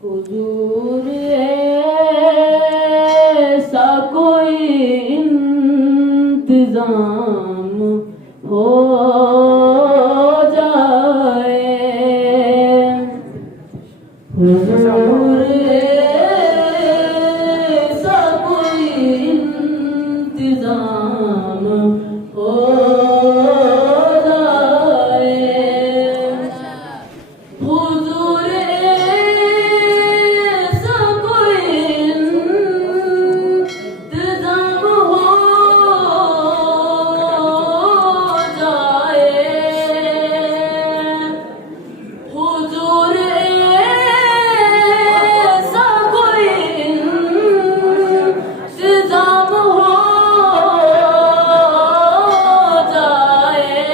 हुजूर ऐसा कोई इंतजाम हो जाए, हुजूर ऐसा कोई इंतजाम हो जाए, हुजूर ऐसा कोई इंतजाम हो जाए, हुजूर ऐसा कोई इंतजाम हो जाए,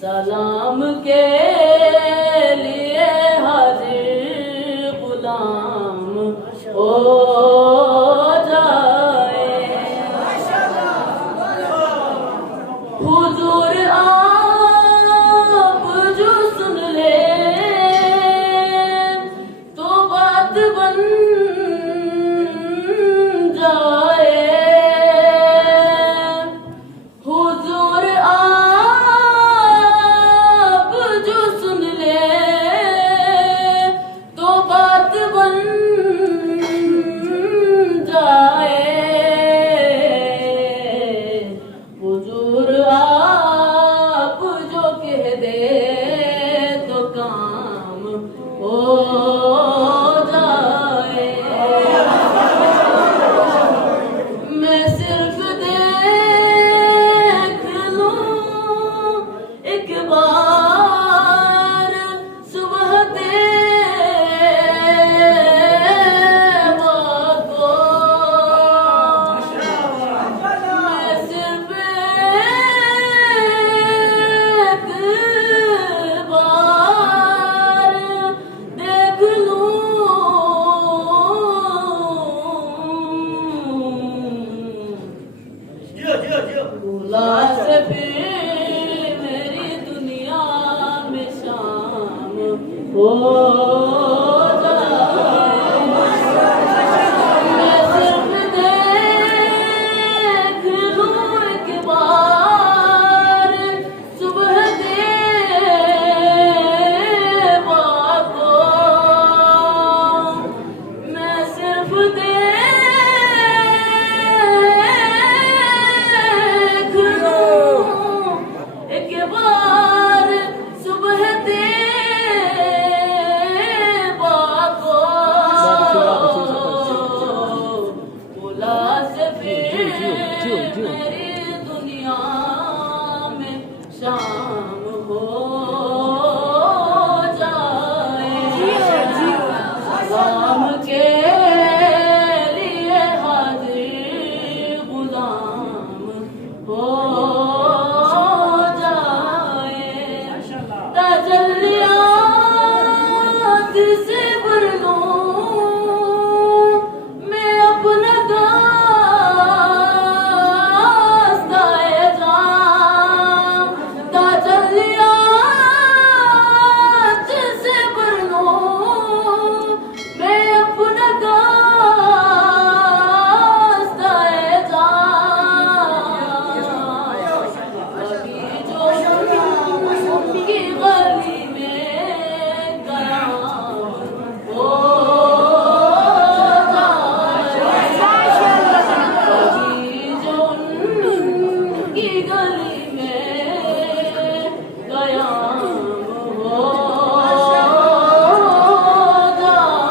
सलाम के लिए हाजिर गुलाम हो जाए, हुजूर आप जो सुन ले तो बात बन जाए, हुजूर आप जो सुन ले तो बात बन जाए, हुजूर आप जो कह दे तो काम हो जाए, मैं सिर्फ देख लूं एक बार सुबह तेवा को, मैं सिर्फ एक बार देख लूं भूला से फिर मेरी दुनिया में शाम हो जाए, मैं सिर्फ देख लूं एक बार सुबह देवा को, मैं सिर्फ देख लूं एक बार सुबह देवा को, भुला से फिर मेरी दुनिया में शाम हो जाए, सलाम के लिए हाजिर गुलाम हो जाए, तजल्लियात से भर लूं मैं अपना दास्ताए जाम, तजल्लियात से भर लूं मैं अपना दास्ताए जाम, अभी जो उनकी गली में कयाम हो जाए, अभी जो उनकी गली में कयाम हो जाए।